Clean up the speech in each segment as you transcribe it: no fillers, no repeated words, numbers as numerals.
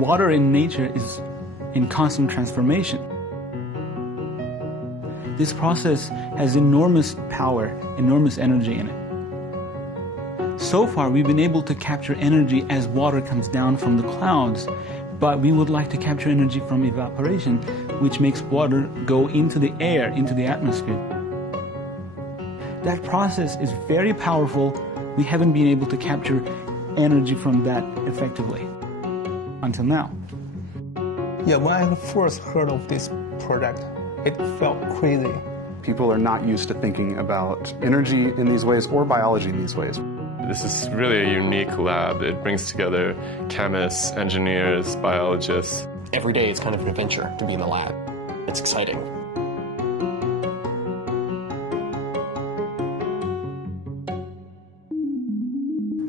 Water in nature is in constant transformation. This process has enormous power, enormous energy in it. So far, we've been able to capture energy as water comes down from the clouds, but we would like to capture energy from evaporation, which makes water go into the air, into the atmosphere. That process is very powerful. We haven't been able to capture energy from that effectively until now. Yeah, when I first heard of this project, it felt crazy. People are not used to thinking about energy in these ways or biology in these ways. This is really a unique lab. It brings together chemists, engineers, biologists. Every day it's kind of an adventure to be in the lab. It's exciting.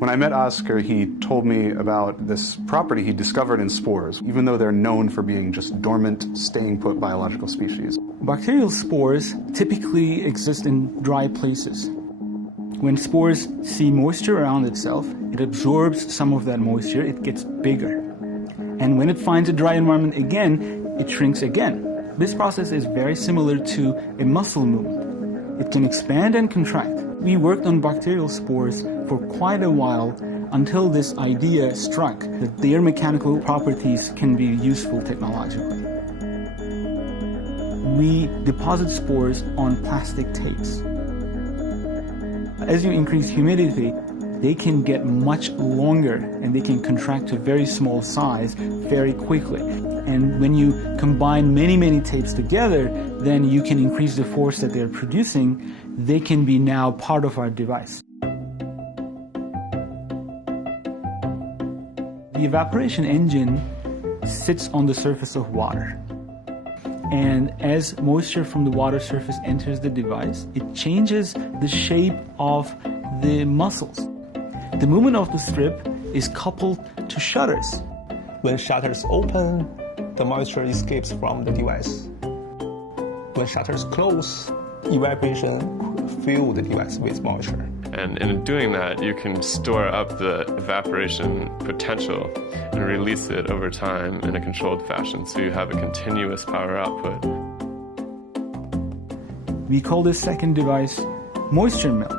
When I met Oscar, he told me about this property he discovered in spores, even though they're known for being just dormant, staying-put biological species. Bacterial spores typically exist in dry places. When spores see moisture around itself, it absorbs some of that moisture, it gets bigger. And when it finds a dry environment again, it shrinks again. This process is very similar to a muscle movement. It can expand and contract. We worked on bacterial spores for quite a while until this idea struck that their mechanical properties can be useful technologically. We deposit spores on plastic tapes. As you increase humidity, they can get much longer and they can contract to very small size very quickly. And when you combine many tapes together, then you can increase the force that they're producing. They can be now part of our device. The evaporation engine sits on the surface of water. And as moisture from the water surface enters the device, it changes the shape of the muscles. The movement of the strip is coupled to shutters. When shutters open, the moisture escapes from the device. When shutters close, evaporation fills the device with moisture. And in doing that, you can store up the evaporation potential and release it over time in a controlled fashion, so you have a continuous power output. We call this second device moisture mill.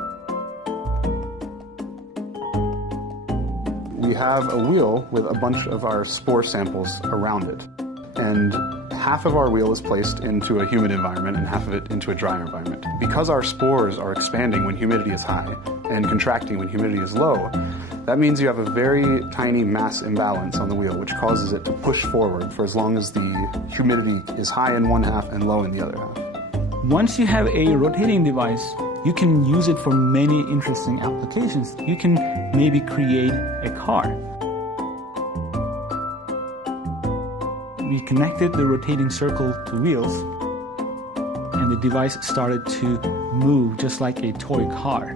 We have a wheel with a bunch of our spore samples around it. And half of our wheel is placed into a humid environment and half of it into a dry environment. Because our spores are expanding when humidity is high and contracting when humidity is low, that means you have a very tiny mass imbalance on the wheel, which causes it to push forward for as long as the humidity is high in one half and low in the other half. Once you have a rotating device, you can use it for many interesting applications. You can maybe create a car. We connected the rotating circle to wheels, and the device started to move just like a toy car.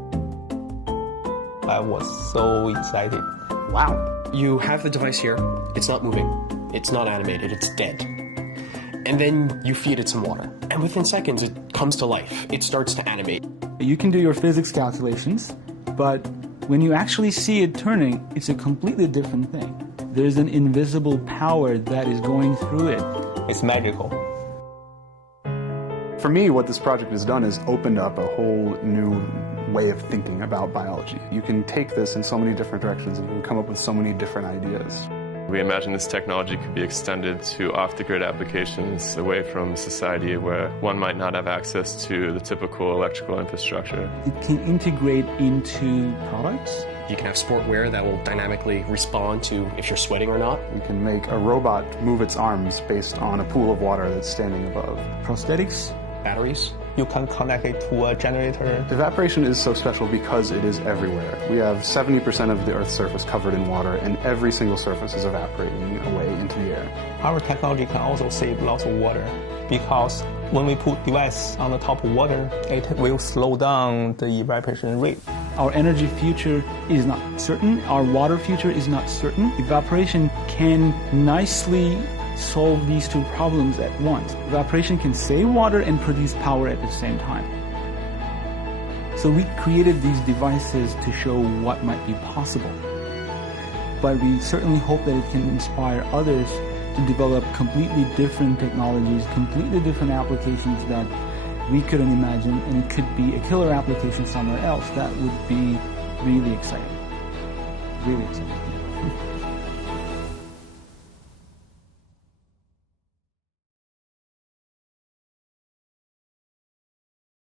I was so excited. Wow. You have the device here, it's not moving, it's not animated, it's dead. And then you feed it some water, and within seconds it comes to life, it starts to animate. You can do your physics calculations, but when you actually see it turning, it's a completely different thing. There's an invisible power that is going through it. It's magical. For me, what this project has done is opened up a whole new way of thinking about biology. You can take this in so many different directions and you can come up with so many different ideas. We imagine this technology could be extended to off-the-grid applications away from society where one might not have access to the typical electrical infrastructure. It can integrate into products. You can have sport wear that will dynamically respond to if you're sweating or not. We can make a robot move its arms based on a pool of water that's standing above. Prosthetics. Batteries. You can connect it to a generator. Evaporation is so special because it is everywhere. We have 70% of the Earth's surface covered in water, and every single surface is evaporating away into the air. Our technology can also save lots of water because when we put device on the top of water, it will slow down the evaporation rate. Our energy future is not certain. Our water future is not certain. Evaporation can nicely solve these two problems at once. Evaporation can save water and produce power at the same time. So we created these devices to show what might be possible. but we certainly hope that it can inspire others to develop completely different technologies, completely different applications that we couldn't imagine, and it could be a killer application somewhere else. That would be really exciting. Really exciting.